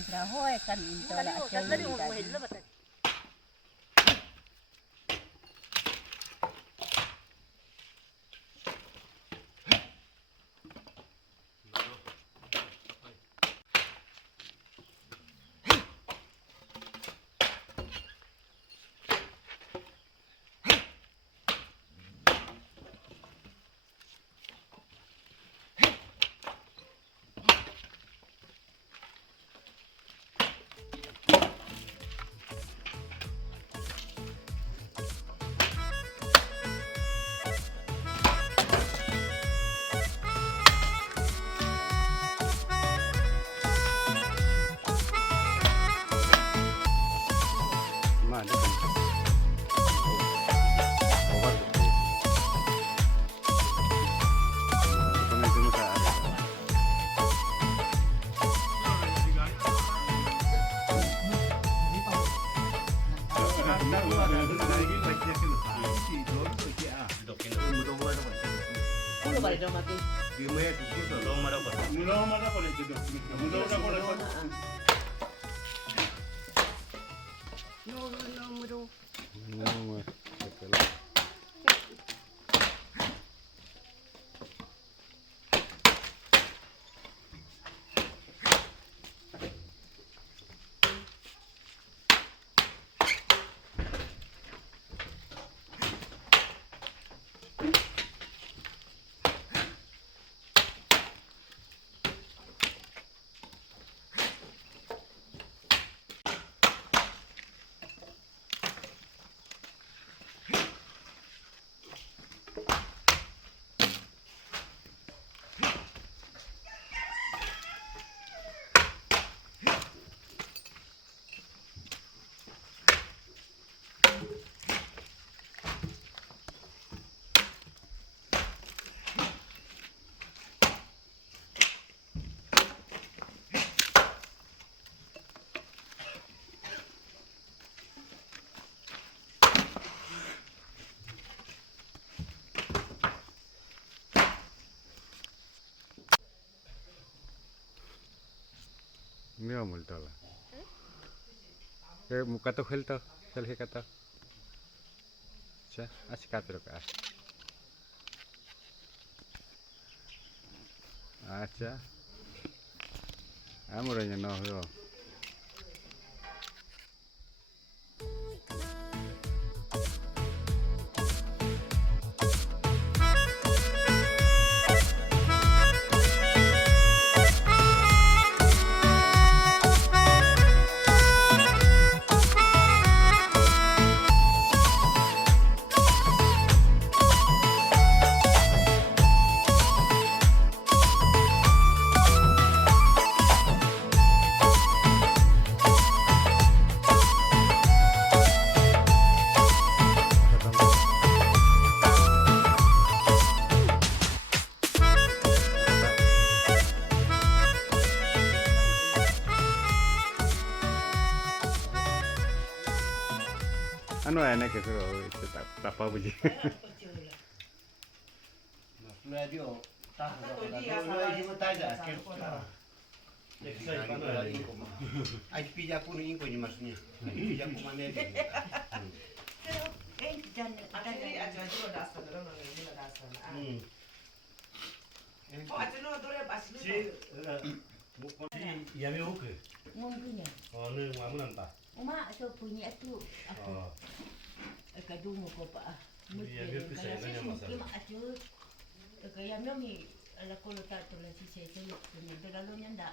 may traho kan into la asyong Mira multala. Muka tuh hel tuh, selfie kata. Cah, asik katro ka. Acha. Amornya no yo. Ano enak itu tapa buji. Radio tak radio tak ada ai pija pun ingko ni maksudnya pija pun mana dia ada aja dasar orang ini dasar oh aja no dore basli ya me oke ngomongnya oh ne ngamu nanta uma so punya tu aku kadung ko pa kaya mi ala ko ta to la si se se ni de la lo nyanda